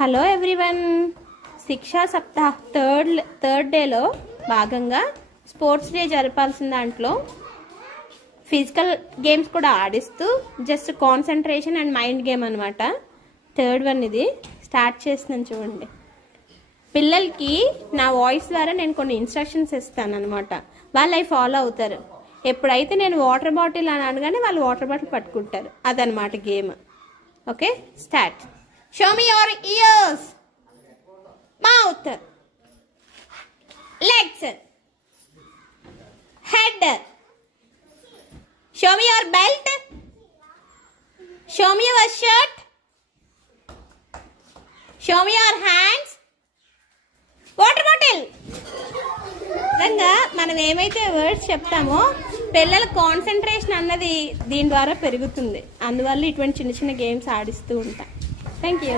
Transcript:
Hello everyone, శిక్షా Saptah third డేలో భాగంగా స్పోర్ట్స్ డే జరపాల్సిన దాంట్లో ఫిజికల్ గేమ్స్ కూడా ఆడిస్తూ just concentration and mind game అనమాట. థర్డ్ వన్ ఇది స్టార్ట్ చేస్తున్నాను చూడండి. పిల్లలకి నా వాయిస్ ద్వారా నేను కొన్ని ఇన్స్ట్రక్షన్స్ ఇస్తాను అనమాట. వాళ్ళు అవి ఫాలో అవుతారు. ఎప్పుడైతే నేను వాటర్ బాటిల్ అని అనగానే వాళ్ళు వాటర్ బాటిల్ పట్టుకుంటారు. అదనమాట game. Okay, start. Show me your ears, mouth, legs, head. Show me your belt. Show me your shirt. Show me your hands. Water bottle. విధంగా మనం ఏమైతే వర్డ్స్ చెప్తామో పిల్లల కాన్సన్ట్రేషన్ అన్నది దీని ద్వారా పెరుగుతుంది. అందువల్ల ఇటువంటి చిన్న చిన్న గేమ్స్ ఆడిస్తూ ఉంటాం. Thank you.